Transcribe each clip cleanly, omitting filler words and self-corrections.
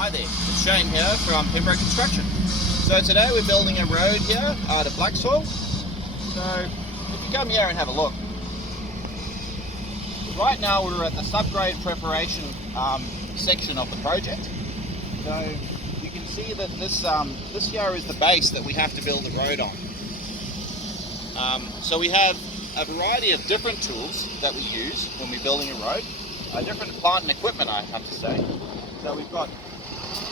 Hi there, it's Shane here from Pembroke Construction. So today we're building a road here out of black soil. So if you come here and have a look, right now we're at the subgrade preparation section of the project. So you can see that this here is the base that we have to build the road on. So we have a variety of different tools that we use when we're building a road, different plant and equipment, I have to say. So we've got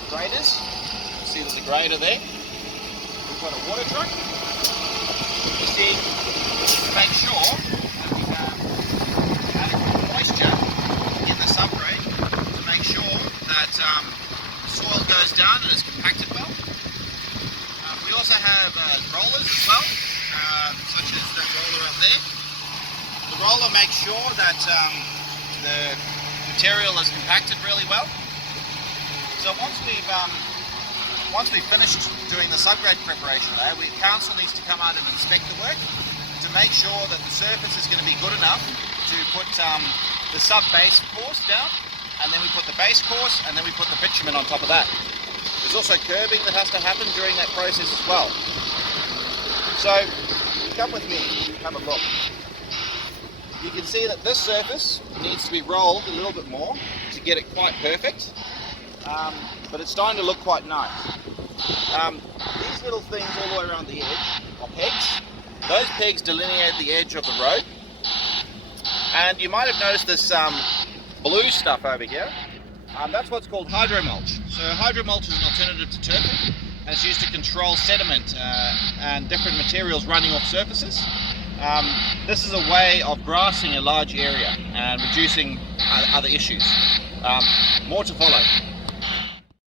graders, you see there's a grader there. We've got a water truck. You see, to make sure that we have adequate moisture in the subgrade, to make sure that soil goes down and is compacted well. We also have rollers as well, such as that roller up there. The roller makes sure that the material is compacted really well. So once we've finished doing the subgrade preparation there, council needs to come out and inspect the work to make sure that the surface is going to be good enough to put the sub-base course down, and then we put the base course, and then we put the bitumen on top of that. There's also curbing that has to happen during that process as well. So come with me, have a look. You can see that this surface needs to be rolled a little bit more to get it quite perfect. But it's starting to look quite nice. These little things all the way around the edge are pegs. Those pegs delineate the edge of the road. And you might have noticed this blue stuff over here. That's what's called hydromulch. So hydromulch is an alternative to turfing, and it's used to control sediment and different materials running off surfaces. This is a way of grassing a large area and reducing other issues. More to follow.